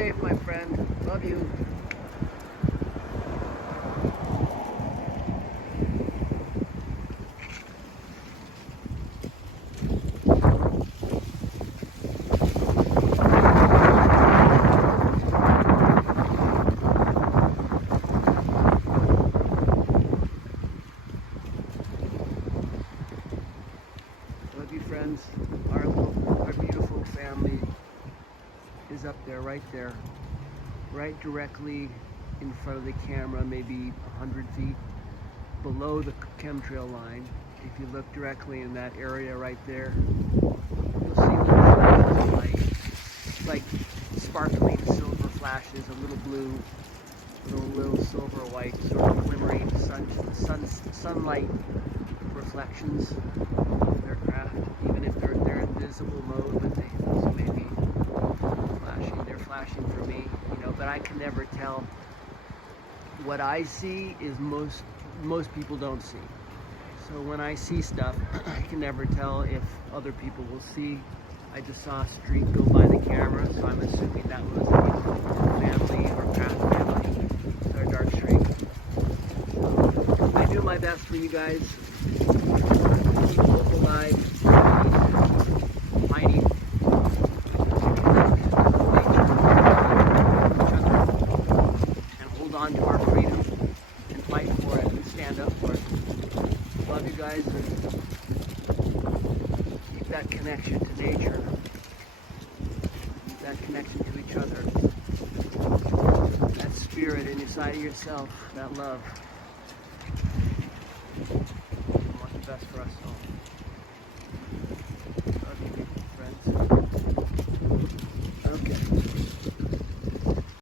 safe, my friend. Love you. Love you, friends. Our beautiful family is up there, right directly in front of the camera, maybe 100 feet below the chemtrail line. If you look directly in that area right there, you'll see little flashes of light, like sparkling silver flashes, a little blue, little silver white, sort of glimmering sunlight reflections of their craft, even if they're invisible mode, but they also may be flashing. They're flashing for me, but I can never tell. What I see is most people don't see. So when I see stuff, I can never tell if other people will see. I just saw a streak go by the camera, so I'm assuming that was a family or craft family. It's our dark streak. I do my best for you guys. Keep hope alive, fighting, and hold on to our freedom and fight for it and stand up for it. Love you guys, and keep that connection to nature, keep that connection to each other, that spirit inside of yourself, that love. I want the best for us all.